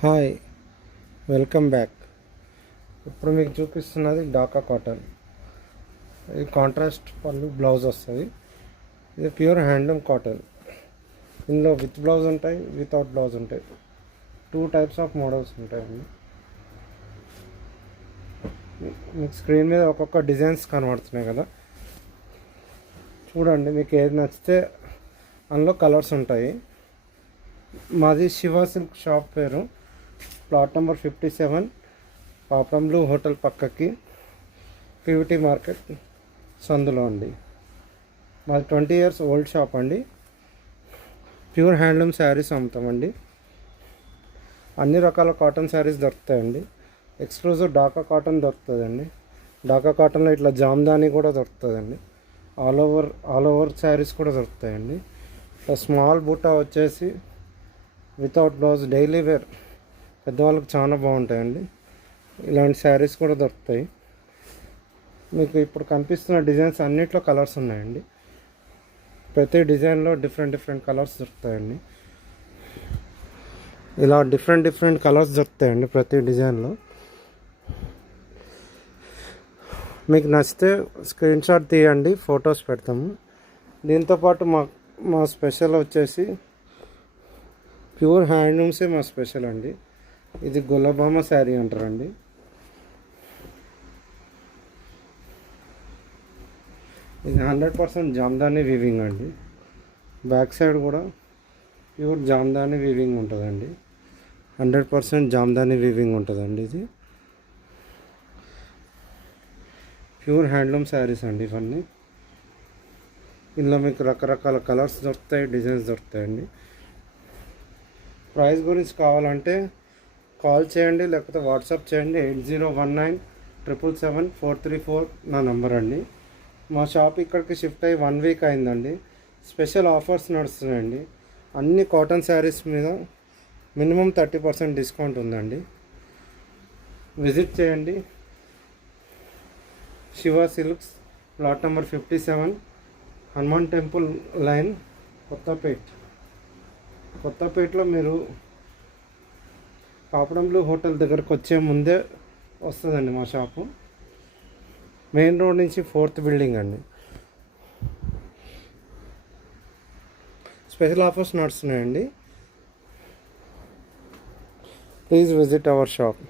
Hi, welcome back. ఇప్పుడు మీకు చూపిస్తున్నది డాకా కాటన్. ఇది కాంట్రాస్ట్ పళ్ళు బ్లౌజ్ వస్తుంది. ఇది ప్యూర్ హ్యాండ్లూమ్ కాటన్. ఇందులో విత్ బ్లౌజ్ ఉంటాయి, వితౌట్ బ్లౌజ్ ఉంటాయి. 2 టైప్స్ ఆఫ్ మోడల్స్ ఉంటాయండి. మీకు స్క్రీన్ మీద ఒక్కొక్క డిజైన్స్ కనబడుతున్నాయి కదా, చూడండి. మీకు ఏది నచ్చితే అందులో కలర్స్ ఉంటాయి. మాది శివ సిల్క్ షాప్ పేరు. ప్లాట్ నెంబర్ 57, పాపంలు హోటల్ పక్కకి, పీవీటీ మార్కెట్ సందులో అండి. మాది 20 ఇయర్స్ ఓల్డ్ షాప్ అండి. ప్యూర్ హ్యాండ్లూమ్ శారీస్ అమ్ముతామండి. అన్ని రకాల కాటన్ శారీస్ దొరుకుతాయండి. ఎక్స్క్లూజివ్ డాకా కాటన్ దొరుకుతుందండి. డాకా కాటన్లో ఇట్లా జామ్దాని కూడా దొరుకుతుందండి. ఆల్ ఓవర్ శారీస్ కూడా దొరుకుతాయండి. స్మాల్ బూటా వచ్చేసి వితౌట్ బ్లౌజ్ డైలీ వేర్ పెద్దవాళ్ళకి చాలా బాగుంటాయండి. ఇలాంటి శారీస్ కూడా దొరుకుతాయి. మీకు ఇప్పుడు కనిపిస్తున్న డిజైన్స్ అన్నిట్లో కలర్స్ ఉన్నాయండి. ప్రతి డిజైన్లో డిఫరెంట్ కలర్స్ దొరుకుతాయండి. ఇలా డిఫరెంట్ కలర్స్ దొరుకుతాయండి ప్రతి డిజైన్లో. మీకు నచ్చితే స్క్రీన్ షాట్ తీయండి, ఫొటోస్ పెడతాము. దీంతోపాటు మా స్పెషల్ వచ్చేసి ప్యూర్ హ్యాండ్లూమ్సే మా స్పెషల్ అండి. ఇది గులాబామ శారీ అంటారండి. ఇది 100% జామ్దాని వీవింగ్ అండి. బ్యాక్ సైడ్ కూడా ప్యూర్ జామ్దాని వీవింగ్ ఉంటుందండి. 100% జామ్దాని వీవింగ్ ఉంటుందండి. ఇది ప్యూర్ హ్యాండ్లూమ్ శారీస్ అండి ఇవన్నీ. ఇందులో మీకు రకరకాల కలర్స్ దొరుకుతాయి, డిజైన్స్ దొరుకుతాయండి. ప్రైస్ గురించి కావాలంటే కాల్ చేయండి, లేకపోతే వాట్సాప్ చేయండి. 8019777434 నా నంబర్ అండి. మా షాప్ ఇక్కడికి షిఫ్ట్ అయ్యి 1 వీక్ అయిందండి. స్పెషల్ ఆఫర్స్ నడుస్తున్నాయండి. అన్ని కాటన్ శారీస్ మీద మినిమం 30% డిస్కౌంట్ ఉందండి. విజిట్ చేయండి. Shiva silks, plot number 57, Hanuman temple line, కొత్తపేటలో మీరు పాపడంలో హోటల్ దగ్గరకు వచ్చే ముందే వస్తుందండి మా షాపు. మెయిన్ రోడ్ నుంచి 4th బిల్డింగ్ అండి. స్పెషల్ ఆఫర్స్ నడుస్తున్నాయండి. Please visit our shop.